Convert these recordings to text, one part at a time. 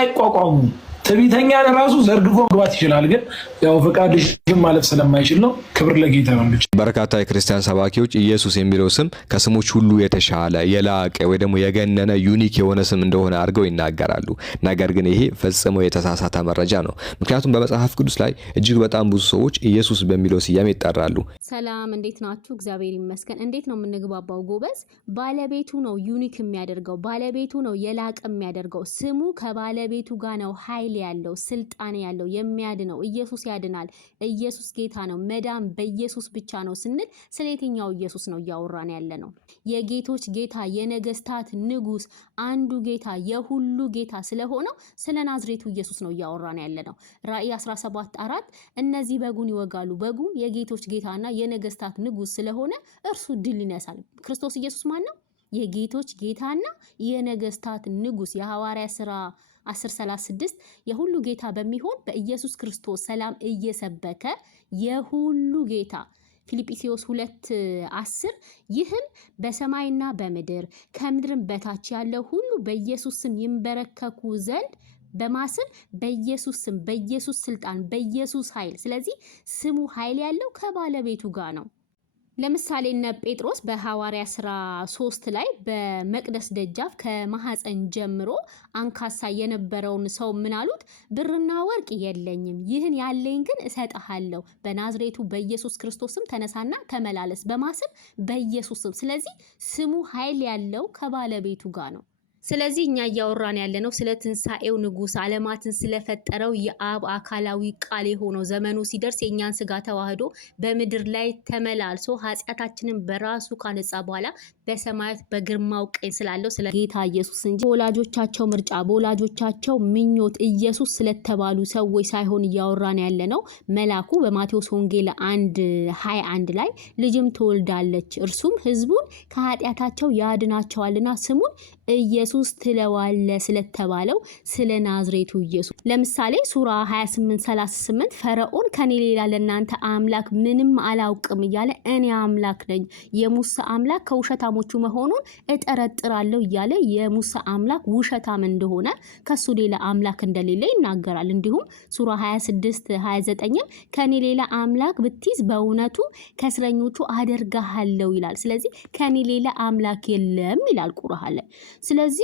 አይቋቋሙ ትዕቢተኛ ለራሱ ዘርግፎ መግባት ይችላል ግን ያው ፈቃድ ማለፍ ስለማይችል ነው ክብር ለጌታ ይሁን ብቻ በርካታ የክርስቲያን ሰባኪዎች ኢየሱስ የሚለው ስም ከስሞች ሁሉ የተሻለ የላቀ ወይ ደግሞ የገነነ ዩኒክ የሆነ ስም እንደሆነ አድርገው ይናገራሉ ነገር ግን ይሄ ፈጽሞ የተሳሳተ መረጃ ነው ምክንያቱም በመጽሐፍ ቅዱስ ላይ እጅግ በጣም ብዙ ሰዎች ኢየሱስ በሚለው ስያሜ ይጠራሉ ሰላም እንዴት ናችሁ እግዚአብሔር ይመስገን እንዴት ነው የምንግባባው ጎበዝ ባለቤቱ ነው ዩኒክ የሚያደርገው ባለቤቱ ነው የላቀ የሚያደርገው ስሙ ከባለቤቱ ጋር ነው ኃይል ያለው ስልጣን ያለው የሚያድነው ኢየሱስ ያድናል ኢየሱስ ጌታ ነው መዳን በኢየሱስ ብቻ ነው ስንል ስለየትኛው ኢየሱስ ነው ያወራን ያለ ነው የጌቶች ጌታ የነገስታት ንጉስ አንዱ ጌታ የሁሉ ጌታ ስለሆነው ስለ ናዝሬቱ ኢየሱስ ነው ያወራን ያለ ነው ራእይ 17:4 እነዚህ በጉን ይወጋሉ በጉ የጌቶች ጌታና የነገስታት ንጉስ ስለሆነ እርሱ ድል ይነሳል ክርስቶስ ኢየሱስ ማን ነው የጌቶች ጌታና የነገስታት ንጉስ የሐዋርያ ሥራ 10:36 የሁሉ ጌታ በሚሆን በኢየሱስ ክርስቶስ ሰላም እየሰበከ የሁሉ ጌታ ፊልጵስዩስ 2:10 ይህም በሰማይና በምድር ከምድርም በታች ያለው ሁሉ በኢየሱስ ስም ይንበረከኩ ዘንድ በማስም በኢየሱስ ስም በኢየሱስ ስልጣን በኢየሱስ ኃይል ስለዚህ ስሙ ኃይል ያለው ከባለቤቱ ጋር ነው ለምሳሌ እነ ጴጥሮስ በሐዋርያ ሥራ 3 ላይ በመቅደስ ደጃፍ ከማህፀን ጀምሮ አንካሳ የነበረውን ሰው ምን አሉት ብርና ወርቅ የለኝም ይህን ያለኝ ግን እሰጥሃለሁ በናዝሬቱ በኢየሱስ ክርስቶስም ተነሳና ተመላለስ በማስም በኢየሱስ ስም ስለዚህ ስሙ ኃይል ያለው ከባለቤቱ ጋር ነው ስለዚህ እኛ ያወራን ያለነው ስለ ትንሳኤው ንጉስ ዓለማትን ስለፈጠረው የአብ አካላዊ ቃል የሆነው ዘመኑ ሲደርስ የኛን ስጋ ተዋህዶ በምድር ላይ ተመላልሶ ኃጢያታችንን በራሱ ካነጻ በኋላ በሰማያት በግርማው ቀኝ ስላለው ስለ ጌታ ኢየሱስ እንጂ ወላጆቻቸው ምርጫ በወላጆቻቸው ምኞት ኢየሱስ ስለተባሉ ሰዎች ሳይሆን ያወራን ያለነው መላኩ በማቴዎስ ወንጌል 1:21 ላይ ልጅም ትወልዳለች እርሱም ህዝቡን ከኃጢያታቸው ያድናቸዋልና ስሙን ኢየሱስ ትለዋለ ስለተባለው ስለ ናዝሬቱ ኢየሱስ ለምሳሌ ሱራ 28:38 ፈርዖን ከኔ ሌላ ለናንተ አምላክ ምንም አላውቅም እያለ እኔ አምላክ ነኝ የሙሳ አምላክ ከውሸታሞቹ መሆኑን እጠረጥራለሁ እያለ የሙሳ አምላክ ውሸታም እንደሆነ ከሱ ሌላ አምላክ እንደሌለ ይናገራል እንዲሁም ሱራ 26:29 ከኔ ሌላ አምላክ ብትይዝ በእውነቱ ከስረኞቹ አደርጋለሁ ይላል ስለዚህ ከኔ ሌላ አምላክ የለም ይላል ቁርአን ላይ ስለዚህ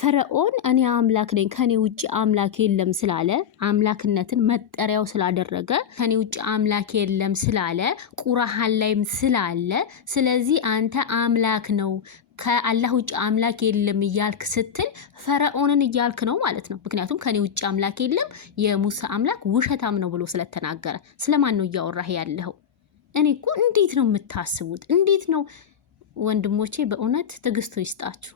ፈርዖን እኔ አምላክ ነኝ ከኔ ውጪ አምላክ የለም ስላለ አምላክነትን መጠሪያው ስላደረገ ከኔ ውጪ አምላክ የለም ስላለ ቁርአን ላይም ስላለ ስለዚህ አንተ አምላክ ነው ከአላህ ውጪ አምላክ የለም ይያልክ ስትል ፈርዖንን ይያልክ ነው ማለት ነው ምክንያቱም ከኔ ውጪ አምላክ የለም የሙሳ አምላክ ውሸታም ነው ብሎ ስለተናገረ ስለማን ነው ያወራህ ያለው እኔ እኮ እንዴት ነው የምታስቡት እንዴት ነው ወንድሞቼ በእውነት ትግስቱ ይስጣችሁ